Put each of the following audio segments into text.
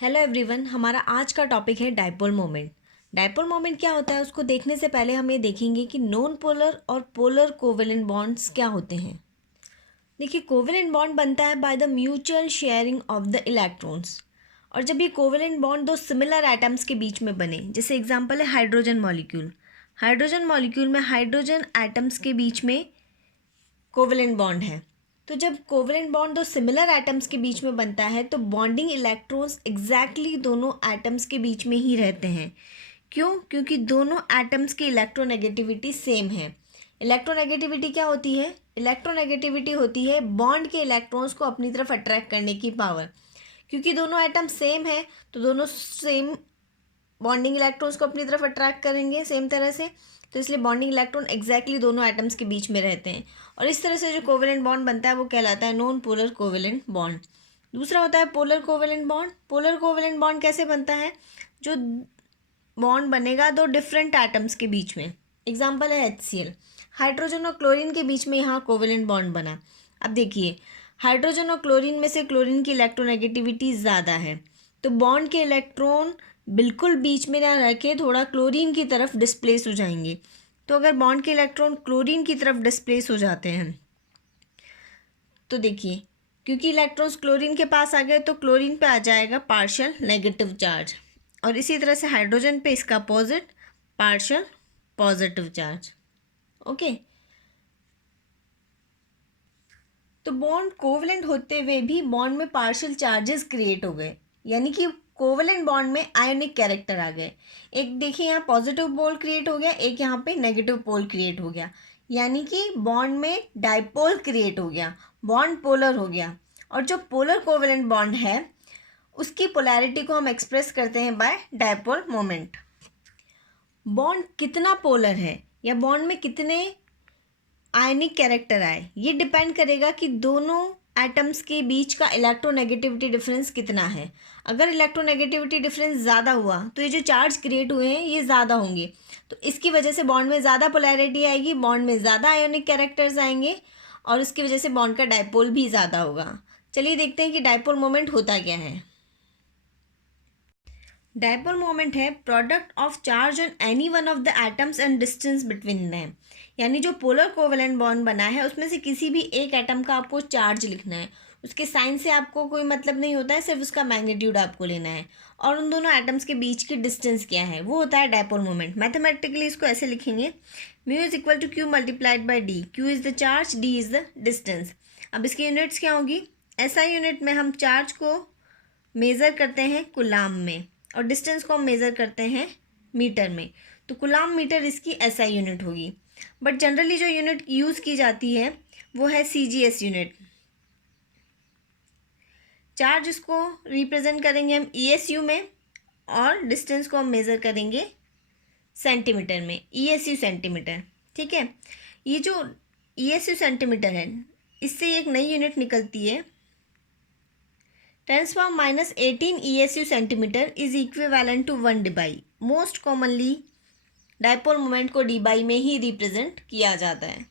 Hello everyone, हमारा आज का टॉपिक है डायपोल मोमेंट। डायपोल मोमेंट क्या होता है उसको देखने से पहले हम ये देखेंगे कि नॉन पोलर और पोलर कोवेलेंट बॉन्ड्स क्या होते हैं। देखिए, कोवेलेंट बॉन्ड बनता है by the mutual sharing of the electrons. और जब ये कोवेलेंट बॉन्ड दो सिमिलर एटम्स के बीच में बने, जैसे एग्जांपल है हाइड्रोजन मॉलिक्यूल। हाइड्रोजन मॉलिक्यूल में हाइड्रोजन एटम्स के बीच में कोवेलेंट बॉन्ड है। तो जब कोवेलेंट बॉन्ड दो सिमिलर एटम्स के बीच में बनता है तो बॉन्डिंग इलेक्ट्रॉन्स एग्जैक्टली दोनों एटम्स के बीच में ही रहते हैं। क्यों? क्योंकि दोनों एटम्स की इलेक्ट्रोनेगेटिविटी सेम है। इलेक्ट्रोनेगेटिविटी क्या होती है? इलेक्ट्रोनेगेटिविटी होती है बॉन्ड के इलेक्ट्रॉन्स को अपनी तरफ अट्रैक्ट करने की पावर। क्योंकि दोनों एटम सेम है तो दोनों सेम बॉन्डिंग इलेक्ट्रॉन्स को अपनी तरफ अट्रैक्ट करेंगे सेम तरह से, तो इसलिए बॉन्डिंग इलेक्ट्रॉन एग्जैक्टली दोनों एटम्स के बीच में रहते हैं। और इस तरह से जो कोवेलेंट बॉन्ड बनता है वो कहलाता है नॉन पोलर कोवेलेंट बॉन्ड। दूसरा होता है polar covalent bond. Polar covalent bond कैसे बनता है? जो बॉन्ड बनेगा दो डिफरेंट एटम्स के बीच में। एग्जाम्पल है HCl। हाइड्रोजन और क्लोरीन के बीच में यहाँ कोवेलेंट बॉन्ड बना। अब देखिए, हाइड्रोजन और क्लोरीन में से क्लोरीन की इलेक्ट्रोनेगेटिविटी ज़्यादा है, तो बॉन्ड के इलेक्ट्रॉन बिल्कुल बीच में ना रह के थोड़ा क्लोरीन की तरफ डिस्प्लेस हो जाएंगे। तो अगर बॉन्ड के इलेक्ट्रॉन क्लोरीन की तरफ डिस्प्लेस हो जाते हैं तो देखिए, क्योंकि इलेक्ट्रॉन्स क्लोरीन के पास आ गए तो क्लोरीन पे आ जाएगा पार्शियल नेगेटिव चार्ज, और इसी तरह से हाइड्रोजन पे इसका opposite partial positive charge. Okay, तो बॉन्ड कोवेलेंट होते हुए भी बॉन्ड में पार्शियल चार्जेस क्रिएट हो गए, यानी कि कोवेलेंट बॉन्ड में आयोनिक कैरेक्टर आ गए। एक देखिए यहाँ पॉजिटिव पोल क्रिएट हो गया, एक यहाँ पे नेगेटिव पोल क्रिएट हो गया, यानी कि बॉन्ड में डाइपोल क्रिएट हो गया, बॉन्ड पोलर हो गया। और जो पोलर कोवेलेंट बॉन्ड है उसकी पोलैरिटी को हम एक्सप्रेस करते हैं बाय डाइपोल मोमेंट। बॉन्ड कितना पोलर है या बॉन्ड में कितने आयनिक कैरेक्टर आए, ये डिपेंड करेगा कि दोनों एटम्स के बीच का इलेक्ट्रोनेगेटिविटी डिफरेंस कितना है। अगर इलेक्ट्रोनेगेटिविटी डिफरेंस ज़्यादा हुआ तो ये जो चार्ज क्रिएट हुए हैं ये ज़्यादा होंगे, तो इसकी वजह से बॉन्ड में ज़्यादा पोलैरिटी आएगी, बॉन्ड में ज़्यादा आयोनिक कैरेक्टर्स आएंगे, और उसकी वजह से बॉन्ड का डाइपोल भी ज़्यादा होगा। चलिए देखते हैं कि डाइपोल मोमेंट होता क्या है। डाइपोल मोमेंट है product of charge on any one of the atoms and distance between them. यानी जो पोलर कोवेलेंट बॉन्ड बना है उसमें से किसी भी एक एटम का आपको चार्ज लिखना है। उसके साइन से आपको कोई मतलब नहीं होता है, सिर्फ उसका मैग्नीट्यूड आपको लेना है, और उन दोनों एटम्स के बीच की डिस्टेंस क्या है वो होता है डाइपोल मोमेंट। मैथमेटिकली इसको ऐसे लिखेंगे, mu is equal to q multiplied by d. Q is the charge, d is the distance. अब इसकी यूनिट्स क्या होगी? SI यूनिट में हम चार्ज को मेज़र करते हैं कुलाम में, और डिस्टेंस को हम मेज़र करते हैं मीटर में, तो कुलाम मीटर इसकी SI यूनिट होगी। बट जनरली जो यूनिट यूज़ की जाती है वो है CGS यूनिट। चार्ज इसको रिप्रेजेंट करेंगे हम ESU में, और डिस्टेंस को हम मेज़र करेंगे सेंटीमीटर में, ESU सेंटीमीटर। ठीक है, ये जो ESU सेंटीमीटर है इससे एक नई यूनिट निकलती है, 10⁻18 ESU centimetre is equivalent to 1 dBi। Most commonly dipole moment को dBi में ही रिप्रेजेंट किया जाता है।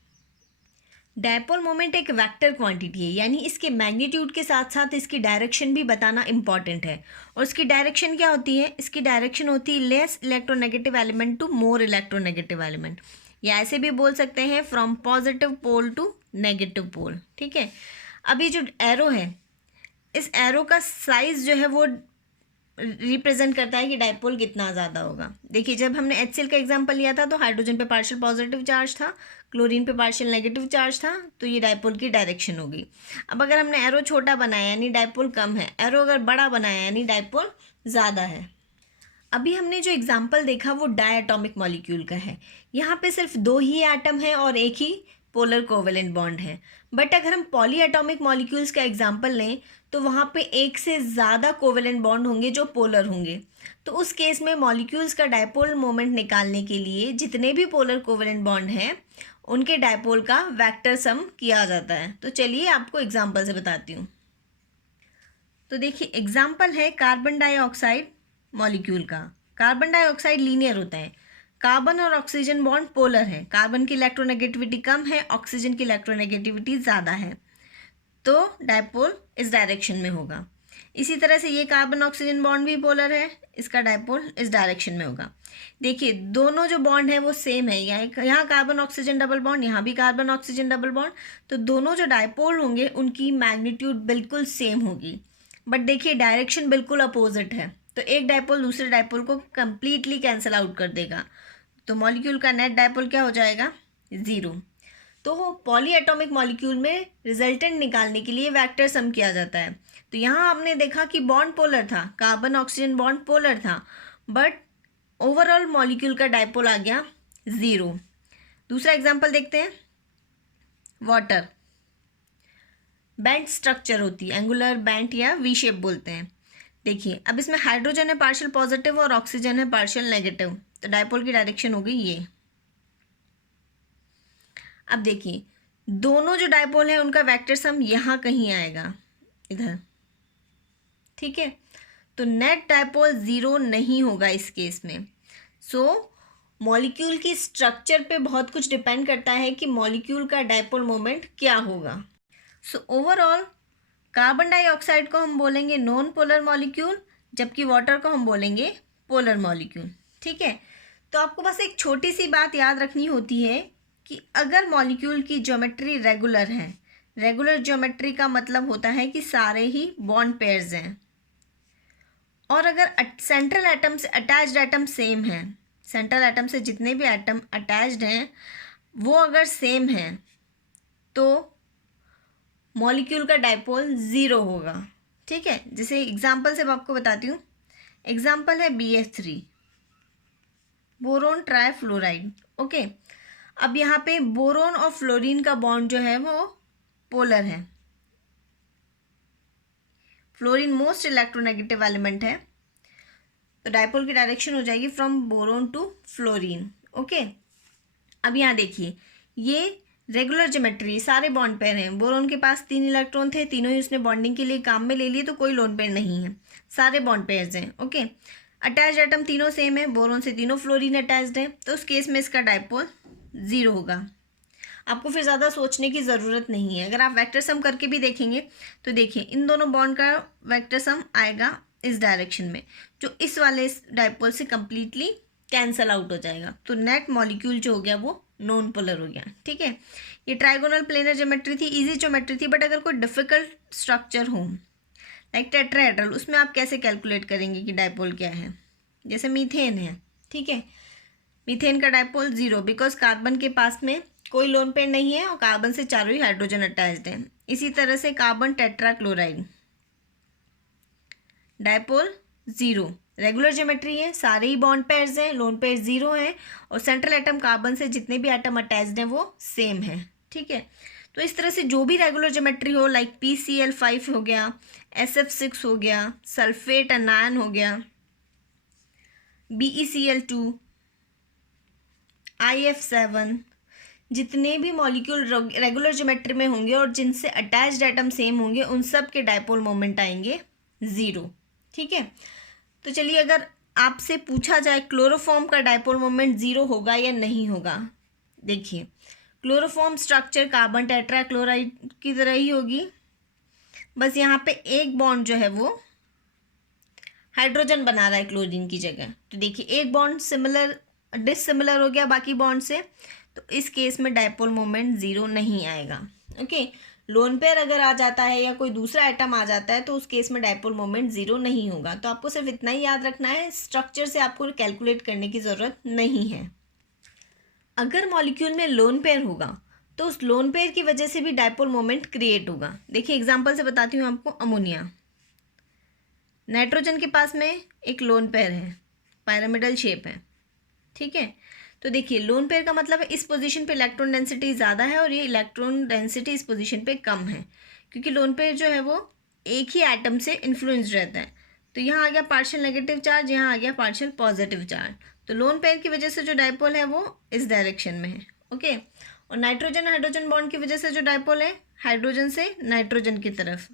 डाइपोल मोमेंट एक वेक्टर क्वांटिटी है, यानी इसके मैग्नीट्यूड के साथ साथ इसकी डायरेक्शन भी बताना इंपॉर्टेंट है। और इसकी डायरेक्शन क्या होती है? इसकी डायरेक्शन होती है less electronegative element to more electronegative element, या ऐसे भी बोल सकते हैं from positive pole to negative pole. ठीक है, अब ये जो एरो है, इस एरो का साइज जो है वो रिप्रेजेंट करता है कि डाइपोल कितना ज़्यादा होगा। देखिए, जब हमने HCl का एग्जांपल लिया था तो हाइड्रोजन पे पार्शियल पॉजिटिव चार्ज था, क्लोरीन पे पार्शियल नेगेटिव चार्ज था, तो ये डाइपोल की डायरेक्शन होगी। अब अगर हमने एरो छोटा बनाया यानी डाइपोल कम है, एरो अगर बड़ा बनाया यानी डाइपोल ज़्यादा है। अभी हमने जो एग्जाम्पल देखा वो डायटॉमिक मॉलिक्यूल का है। यहाँ पे सिर्फ 2 ही एटम है और एक ही पोलर कोवेलेंट बॉन्ड है। बट अगर हम पॉली एटॉमिक मॉलिक्यूल्स का एग्जाम्पल लें तो वहाँ पे एक से ज़्यादा कोवेलेंट बॉन्ड होंगे जो पोलर होंगे। तो उस केस में मॉलिक्यूल्स का डाइपोल मोमेंट निकालने के लिए जितने भी पोलर कोवेलेंट बॉन्ड हैं उनके डाइपोल का वेक्टर सम किया जाता है। तो चलिए आपको एग्जाम्पल से बताती हूँ। तो देखिए, एग्जाम्पल है कार्बन डाइऑक्साइड मॉलिक्यूल का। कार्बन डाइऑक्साइड लीनियर होता है, कार्बन और ऑक्सीजन बॉन्ड पोलर है, कार्बन की इलेक्ट्रोनेगेटिविटी कम है, ऑक्सीजन की इलेक्ट्रोनेगेटिविटी ज़्यादा है, तो डाइपोल इस डायरेक्शन में होगा। इसी तरह से ये कार्बन ऑक्सीजन बॉन्ड भी पोलर है, इसका डायपोल इस डायरेक्शन में होगा। देखिए दोनों जो बॉन्ड है वो सेम है, यहाँ कार्बन ऑक्सीजन डबल बॉन्ड, यहाँ भी कार्बन ऑक्सीजन डबल बॉन्ड, तो दोनों जो डायपोल होंगे उनकी मैग्नीट्यूड बिल्कुल सेम होगी। बट देखिए डायरेक्शन बिल्कुल अपोजिट है, तो एक डायपोल दूसरे डायपोल को कंप्लीटली कैंसिल आउट कर देगा, तो मॉलिक्यूल का नेट डायपोल क्या हो जाएगा, 0। तो पॉली एटॉमिक मॉलिक्यूल में रिजल्टेंट निकालने के लिए वेक्टर सम किया जाता है। तो यहाँ आपने देखा कि बॉन्ड पोलर था, कार्बन ऑक्सीजन बॉन्ड पोलर था, बट ओवरऑल मॉलिक्यूल का डायपोल आ गया 0। दूसरा एग्जांपल देखते हैं, वाटर बैंड स्ट्रक्चर होती है, एंगुलर बैंड या वी शेप बोलते हैं। देखिए अब इसमें हाइड्रोजन है पार्शियल पॉजिटिव और ऑक्सीजन है पार्शियल नेगेटिव, तो डायपोल की डायरेक्शन हो गई ये। अब देखिए दोनों जो डायपोल है उनका वेक्टर सम यहाँ कहीं आएगा, इधर, ठीक है। तो नेट डायपोल 0 नहीं होगा इस केस में। सो मॉलिक्यूल की स्ट्रक्चर पे बहुत कुछ डिपेंड करता है कि मॉलिक्यूल का डायपोल मोमेंट क्या होगा। सो ओवरऑल कार्बन डाइऑक्साइड को हम बोलेंगे नॉन पोलर मॉलिक्यूल, जबकि वाटर को हम बोलेंगे पोलर मॉलिक्यूल, ठीक है। तो आपको बस एक छोटी सी बात याद रखनी होती है कि अगर मॉलिक्यूल की ज्योमेट्री रेगुलर है, रेगुलर ज्योमेट्री का मतलब होता है कि सारे ही बॉन्ड पेयर्स हैं, और अगर सेंट्रल एटम से अटैच्ड एटम सेम है, सेंट्रल एटम से जितने भी एटम अटैच्ड हैं वो अगर सेम हैं, तो मॉलिक्यूल का डायपोल 0 होगा, ठीक है। जैसे एग्जांपल से मैं आपको बताती हूँ, एग्जांपल है BF3, बोरोन ट्राइफ्लोराइड, ओके। अब यहाँ पे बोरोन और फ्लोरीन का बॉन्ड जो है वो पोलर है, फ्लोरीन मोस्ट इलेक्ट्रोनेगेटिव एलिमेंट है, तो डायपोल की डायरेक्शन हो जाएगी from boron to fluorine, okay. अब यहाँ देखिए ये रेगुलर ज्योमेट्री, सारे बॉन्ड पेयर हैं, बोरोन के पास 3 इलेक्ट्रॉन थे, तीनों ही उसने बॉन्डिंग के लिए काम में ले लिए, तो कोई लोन पेयर नहीं है, सारे बॉन्ड पेयर्स हैं, ओके। अटैच्ड एटम तीनों सेम है, बोरोन से तीनों फ्लोरीन अटैच्ड है, तो उस केस में इसका डायपोल 0 होगा। आपको फिर ज़्यादा सोचने की ज़रूरत नहीं है। अगर आप वेक्टर सम करके भी देखेंगे तो देखिए इन दोनों बॉन्ड का वेक्टर सम आएगा इस डायरेक्शन में, जो इस वाले इस डायपोल से कंप्लीटली कैंसल आउट हो जाएगा, तो नेट मॉलिक्यूल जो हो गया वो नॉन पोलर हो गया, ठीक है। ये ट्राइगोनल प्लेनर ज्योमेट्री थी, इजी ज्योमेट्री थी, बट अगर कोई डिफिकल्ट स्ट्रक्चर हो लाइक टेट्राहेड्रल, उसमें आप कैसे कैलकुलेट करेंगे कि डायपोल क्या है। जैसे मीथेन है, ठीक है, मीथेन का डायपोल 0, बिकॉज कार्बन के पास में कोई लोन पेयर नहीं है और कार्बन से चारों ही हाइड्रोजन अटैच्ड हैं। इसी तरह से carbon tetrachloride, dipole 0, regular geometry है, सारे ही बॉन्ड पेयर्स हैं, लोन पेयर 0 हैं, और सेंट्रल एटम कार्बन से जितने भी एटम अटैच्ड हैं वो सेम है, ठीक है। तो इस तरह से जो भी रेगुलर ज्योमेट्री हो लाइक PCl5 हो गया, SF6 हो गया, सल्फेट अनायन हो गया, BeCl2, IF7, जितने भी मॉलिक्यूल रेगुलर ज्योमेट्री में होंगे और जिनसे अटैच्ड एटम सेम होंगे उन सब के डायपोल मोमेंट आएंगे 0, ठीक है। तो चलिए अगर आपसे पूछा जाए क्लोरोफॉर्म का डायपोल मोमेंट 0 होगा या नहीं होगा, देखिए क्लोरोफॉर्म स्ट्रक्चर कार्बन टेट्राक्लोराइड की तरह ही होगी, बस यहाँ पे एक बॉन्ड जो है वो हाइड्रोजन बना रहा है क्लोरीन की जगह, तो देखिए एक बॉन्ड सिमिलर डिसिमिलर हो गया बाकी बॉन्ड से, तो इस केस में डायपोल मोमेंट 0 नहीं आएगा, ओके। लोन पेयर अगर आ जाता है या कोई दूसरा एटम आ जाता है तो उस केस में डायपोल मोमेंट 0 नहीं होगा। तो आपको सिर्फ इतना ही याद रखना है, स्ट्रक्चर से आपको कैलकुलेट करने की ज़रूरत नहीं है। अगर मॉलिक्यूल में लोन पेयर होगा तो उस लोन पेयर की वजह से भी डायपोल मोमेंट क्रिएट होगा। देखिए एग्जाम्पल से बताती हूँ आपको, अमोनिया, नाइट्रोजन के पास में एक लोन पेयर है, पिरामिडल शेप है, ठीक है। तो देखिए लोन पेयर का मतलब है इस पोजीशन पे इलेक्ट्रॉन डेंसिटी ज़्यादा है और ये इलेक्ट्रॉन डेंसिटी इस पोजीशन पे कम है, क्योंकि लोन पेयर जो है वो एक ही एटम से इन्फ्लुएंस्ड रहता है। तो यहाँ आ गया पार्शियल नेगेटिव चार्ज, यहाँ आ गया पार्शियल पॉजिटिव चार्ज, तो लोन पेयर की वजह से जो डायपोल है वो इस डायरेक्शन में है, ओके। और नाइट्रोजन हाइड्रोजन बॉन्ड की वजह से जो डायपोल है हाइड्रोजन से नाइट्रोजन की तरफ,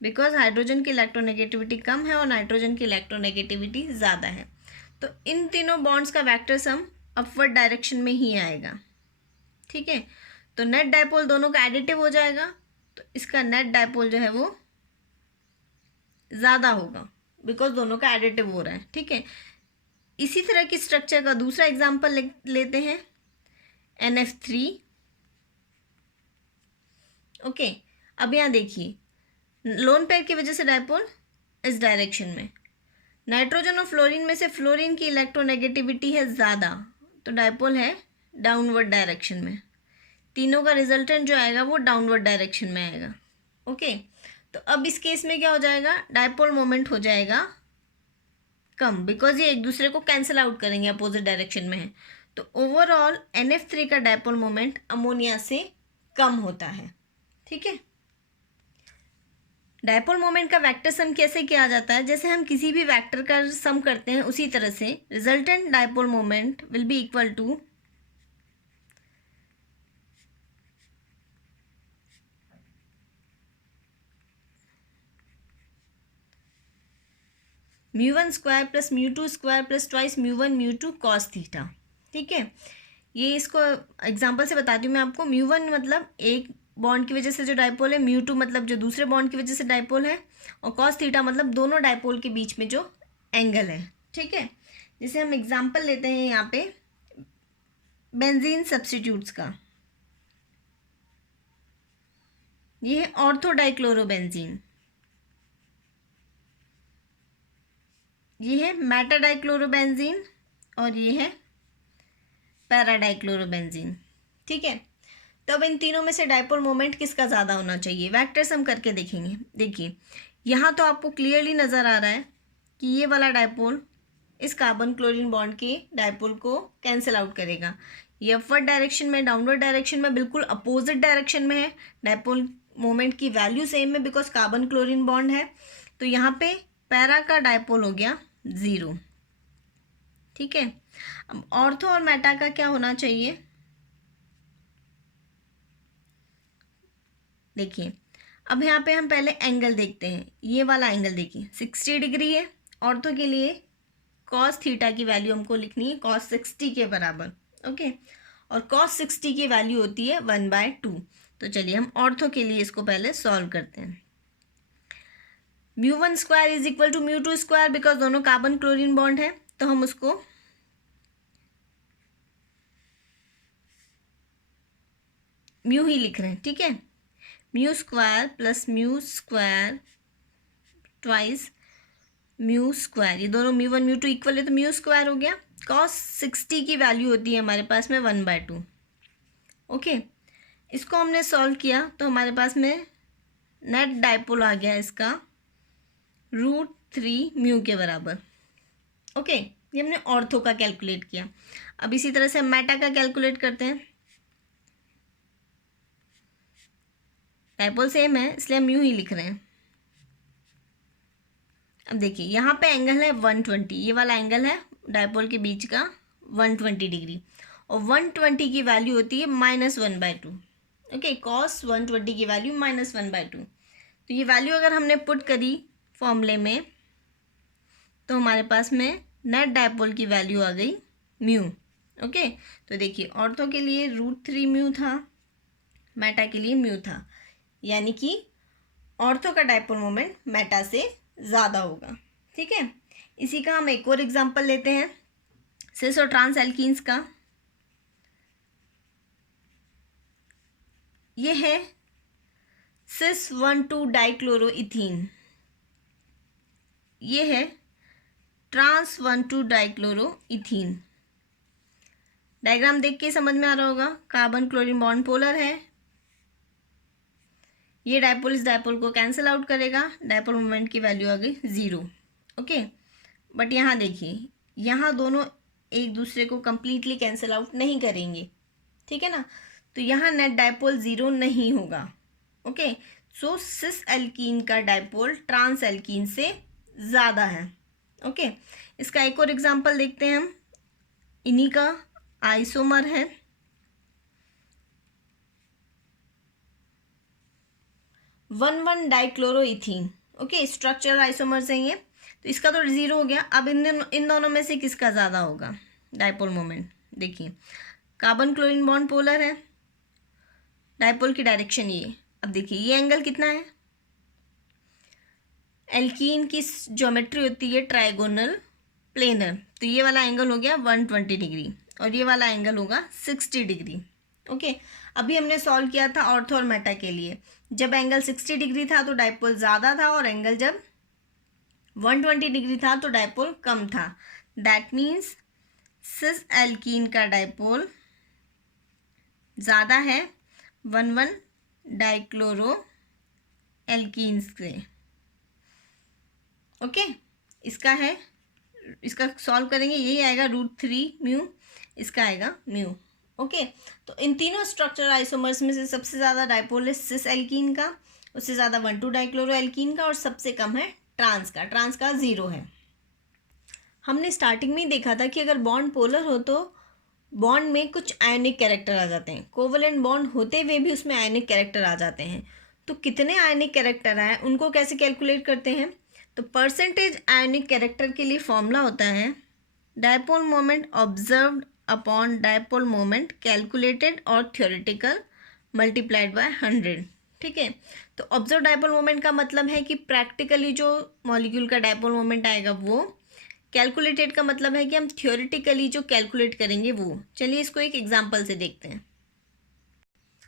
बिकॉज हाइड्रोजन की इलेक्ट्रोनेगेटिविटी कम है और नाइट्रोजन की इलेक्ट्रोनेगेटिविटी ज़्यादा है। तो इन तीनों बॉन्ड्स का वेक्टर सम अपवर्ड डायरेक्शन में ही आएगा, ठीक है। तो नेट डायपोल दोनों का एडिटिव हो जाएगा, तो इसका नेट डायपोल जो है वो ज़्यादा होगा, बिकॉज दोनों का एडिटिव हो रहा है, ठीक है। इसी तरह की स्ट्रक्चर का दूसरा एग्जाम्पल लेते हैं, NF3। ओके, अब यहाँ देखिए, लोन पेयर की वजह से डायपोल इस डायरेक्शन में, नाइट्रोजन और फ्लोरीन में से फ्लोरीन की इलेक्ट्रोनेगेटिविटी है ज़्यादा, तो डायपोल है डाउनवर्ड डायरेक्शन में। तीनों का रिजल्टेंट जो आएगा वो डाउनवर्ड डायरेक्शन में आएगा। ओके, तो अब इस केस में क्या हो जाएगा, डायपोल मोमेंट हो जाएगा कम, बिकॉज ये एक दूसरे को कैंसिल आउट करेंगे, अपोजिट डायरेक्शन में है। तो ओवरऑल NF3 का डायपोल मोमेंट अमोनिया से कम होता है, ठीक है। डायपोल मोमेंट का वेक्टर सम कैसे किया जाता है, जैसे हम किसी भी वेक्टर का सम करते हैं उसी तरह से resultant dipole moment will be equal to μ1 square plus μ2 square plus twice μ1 μ2 cos theta, ठीक है। ये इसको एग्जांपल से बताती हूँ मैं आपको। μ1 मतलब एक बॉन्ड की वजह से जो डायपोल है, μ2 मतलब जो दूसरे बॉन्ड की वजह से डायपोल है, और कॉस थीटा मतलब दोनों डायपोल के बीच में जो एंगल है, ठीक है। जैसे हम एग्जांपल लेते हैं यहाँ पे बेंजीन सब्स्टिट्यूट्स का, ये है ऑर्थो डाइक्लोरोबेंजीन, ये है मेटा डाइक्लोरोबेंजीन, और ये है पैरा डाइक्लोरोबेंजीन, ठीक है। तो अब इन तीनों में से डायपोल मोमेंट किसका ज़्यादा होना चाहिए, वेक्टर सम करके देखेंगे। देखिए यहाँ तो आपको क्लियरली नज़र आ रहा है कि ये वाला डायपोल इस कार्बन क्लोरीन बॉन्ड के डायपोल को कैंसिल आउट करेगा। ये अपवर्ड डायरेक्शन में, डाउनवर्ड डायरेक्शन में बिल्कुल अपोजिट डायरेक्शन में है। डायपोल मोमेंट की वैल्यू सेम है बिकॉज कार्बन क्लोरीन बॉन्ड है। तो यहाँ पे पैरा का डायपोल हो गया 0, ठीक है। अब ऑर्थो और मेटा का क्या होना चाहिए, देखिए अब यहाँ पे हम पहले एंगल देखते हैं। ये वाला एंगल देखिए 60 डिग्री है। ऑर्थो के लिए कॉस थीटा की वैल्यू हमको लिखनी है कॉस 60 के बराबर, ओके। और कॉस 60 की वैल्यू होती है 1/2। तो चलिए हम ऑर्थो के लिए इसको पहले सॉल्व करते हैं। μ1 square is equal to μ2 square, because दोनों कार्बन क्लोरीन बॉन्ड है, तो हम उसको म्यू ही लिख रहे हैं, ठीक है। Mu square plus mu square twice mu square, ये दोनों μ1 μ2 इक्वल है तो म्यू स्क्वायर हो गया। कॉस 60 की वैल्यू होती है हमारे पास में 1/2, ओके। इसको हमने सॉल्व किया तो हमारे पास में नेट डायपोल आ गया इसका √3 म्यू के बराबर, ओके। ये हमने ऑर्थो का कैलकुलेट किया। अब इसी तरह से हम मेटा का कैलकुलेट करते हैं। डायपोल सेम है इसलिए हम म्यू ही लिख रहे हैं। अब देखिए यहाँ पे एंगल है 120, ये वाला एंगल है डायपोल के बीच का 120 डिग्री, और 120 की वैल्यू होती है -1/2, ओके। कॉस 120 की वैल्यू -1/2। तो ये वैल्यू अगर हमने पुट करी फॉर्मूले में तो हमारे पास में नेट डायपोल की वैल्यू आ गई म्यू, ओके। तो देखिए ऑर्थो के लिए √3 म्यू था, मेटा के लिए म्यू था, यानी कि ऑर्थो का डायपोल मोमेंट मेटा से ज़्यादा होगा, ठीक है। इसी का हम एक और एग्जांपल लेते हैं सिस और ट्रांस एल्कीन्स का। ये है सिस 1,2 डाइक्लोरोइथीन, ये है ट्रांस 1,2 डाइक्लोरोइथीन। डायग्राम देख के समझ में आ रहा होगा, कार्बन क्लोरीन बॉन्ड पोलर है, ये डायपोल इस डायपोल को कैंसिल आउट करेगा, डायपोल मोमेंट की वैल्यू आ गई 0, ओके। बट यहाँ देखिए यहाँ दोनों एक दूसरे को कंप्लीटली कैंसिल आउट नहीं करेंगे, ठीक है ना। तो यहाँ नेट डायपोल 0 नहीं होगा, ओके। सो सिस एल्कीन का डायपोल ट्रांस एल्कीन से ज़्यादा है, ओके। इसका एक और एग्जांपल देखते हैं हम, इन्हीं का आइसोमर है 1,1 डाइक्लोरोइथीन, ओके। स्ट्रक्चरल आइसोमर्स हैं ये, तो इसका तो 0 हो गया। अब इन दोनों में से किसका ज़्यादा होगा डायपोल मोमेंट, देखिए कार्बन क्लोरीन बॉन्ड पोलर है, डायपोल की डायरेक्शन ये। अब देखिए ये एंगल कितना है, एल्कीन की ज्योमेट्री होती है ट्राइगोनल प्लेनर, तो ये वाला एंगल हो गया 120 डिग्री और ये वाला एंगल होगा 60 डिग्री। ओके, अभी हमने सॉल्व किया था ऑर्थो और मेटा के लिए। जब एंगल 60 डिग्री था तो डायपोल ज़्यादा था, और एंगल जब 120 डिग्री था तो डायपोल कम था। दैट मीन्स सिस एल्कीन का डायपोल ज़्यादा है 1,1 डाइक्लोरो एल्कीन से। ओके, इसका सॉल्व करेंगे, यही आएगा √3 म्यू, इसका आएगा म्यू। ओके, तो इन तीनों स्ट्रक्चर आइसोमर्स में से सबसे ज़्यादा डायपोल है सिस एल्कीन का, उससे ज़्यादा 1,2 डाइक्लोरो एल्कीन का, और सबसे कम है ट्रांस का 0 है। हमने स्टार्टिंग में ही देखा था कि अगर बॉन्ड पोलर हो तो बॉन्ड में कुछ आयनिक कैरेक्टर आ जाते हैं, कोवलेंट बॉन्ड होते हुए भी उसमें आयनिक कैरेक्टर आ जाते हैं। तो कितने आयनिक कैरेक्टर आए उनको कैसे कैलकुलेट करते हैं? तो परसेंटेज आयनिक कैरेक्टर के लिए फॉर्मूला होता है dipole moment observed upon dipole moment calculated और थ्योरेटिकल मल्टीप्लाइड बाय 100। ठीक है, तो ऑब्जर्व डायपोल मोमेंट का मतलब है कि प्रैक्टिकली जो मॉलिक्यूल का डायपोल मोमेंट आएगा वो, कैलकुलेटेड का मतलब है कि हम थ्योरेटिकली जो कैलकुलेट करेंगे वो। चलिए इसको एक एग्जांपल से देखते हैं।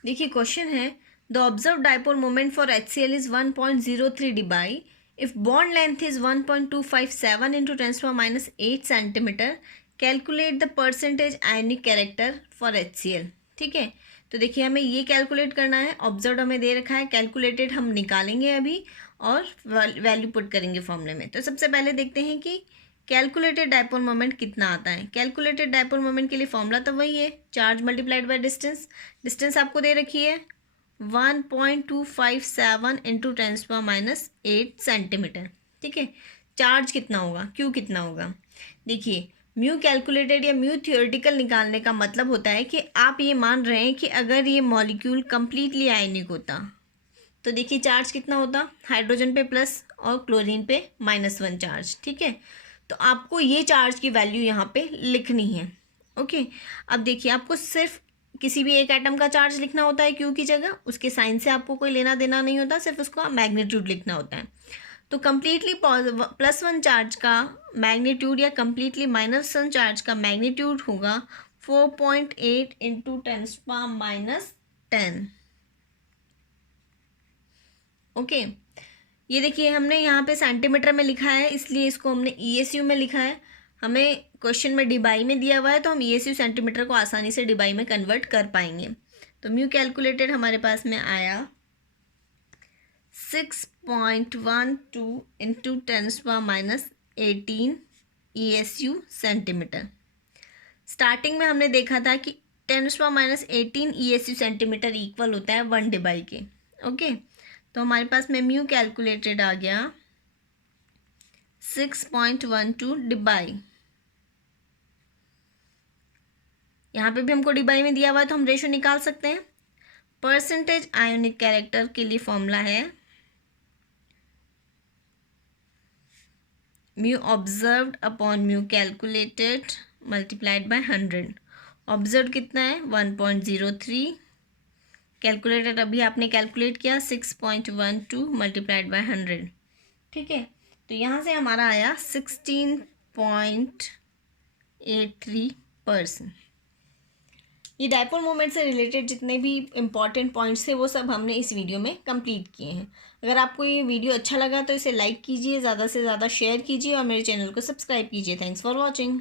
देखिए क्वेश्चन है, the observe dipole moment for HCl is 1.03 dBi if bond length is 1.257 into 10⁻⁸ centimetre, calculate the percentage ionic character for HCl। ठीक है, तो देखिए हमें ये कैलकुलेट करना है, ऑब्जर्व हमें दे रखा है, कैलकुलेटेड हम निकालेंगे अभी और वैल्यू पुट करेंगे फॉर्मूले में। तो सबसे पहले देखते हैं कि कैलकुलेटेड डायपोल मोमेंट कितना आता है। कैलकुलेटेड डायपोल मोमेंट के लिए फॉर्मूला तो वही है, charge multiplied by distance. Distance आपको दे रखी है 1.257 इंटू 10⁻⁸ सेंटीमीटर। ठीक है, चार्ज कितना होगा, क्यू कितना होगा? देखिए म्यू कैलकुलेटेड या म्यू थ्योरेटिकल निकालने का मतलब होता है कि आप ये मान रहे हैं कि अगर ये मॉलिक्यूल कंप्लीटली आयनिक होता तो देखिए चार्ज कितना होता, हाइड्रोजन पे प्लस और क्लोरीन पे -1 चार्ज। ठीक है, तो आपको ये चार्ज की वैल्यू यहाँ पे लिखनी है। ओके, अब देखिए आपको सिर्फ किसी भी एक एटम का चार्ज लिखना होता है क्यू की जगह, उसके साइन से आपको कोई लेना देना नहीं होता, सिर्फ उसका मैग्नीट्यूड लिखना होता है। तो कम्प्लीटली +1 चार्ज का मैग्नीट्यूड या कम्प्लीटली -1 चार्ज का मैग्नीट्यूड होगा 4.8 इंटू 10⁻⁻10। ओके, ये देखिए हमने यहाँ पे सेंटीमीटर में लिखा है, इसलिए इसको हमने ESU में लिखा है। हमें क्वेश्चन में डिबाई में दिया हुआ है तो हम ESU सेंटीमीटर को आसानी से डिबाई में कन्वर्ट कर पाएंगे। तो म्यू कैलकुलेटेड हमारे पास में आया 6.12 इंटू 10⁻18 ESU सेंटीमीटर। स्टार्टिंग में हमने देखा था कि 10⁻18 ESU सेंटीमीटर इक्वल होता है 1 डिबाई के। ओके, तो हमारे पास में म्यू कैलकुलेटेड आ गया 6.12 डिबाई। यहाँ पे भी हमको डिबाई में दिया हुआ है तो हम रेशो निकाल सकते हैं। परसेंटेज आयोनिक कैरेक्टर के लिए फॉर्मूला है mu observed upon mu calculated multiplied by 100। Observe कितना है 1.03, कैलकुलेटेड अभी आपने कैलकुलेट किया 6.12 मल्टीप्लाइड बाय 100। ठीक है, तो यहाँ से हमारा आया 16.83%। ये डायपोल मोमेंट से रिलेटेड जितने भी इम्पॉर्टेंट पॉइंट्स थे वो सब हमने इस वीडियो में कंप्लीट किए हैं। अगर आपको ये वीडियो अच्छा लगा तो इसे लाइक कीजिए, ज़्यादा से ज़्यादा शेयर कीजिए और मेरे चैनल को सब्सक्राइब कीजिए। Thanks for watching.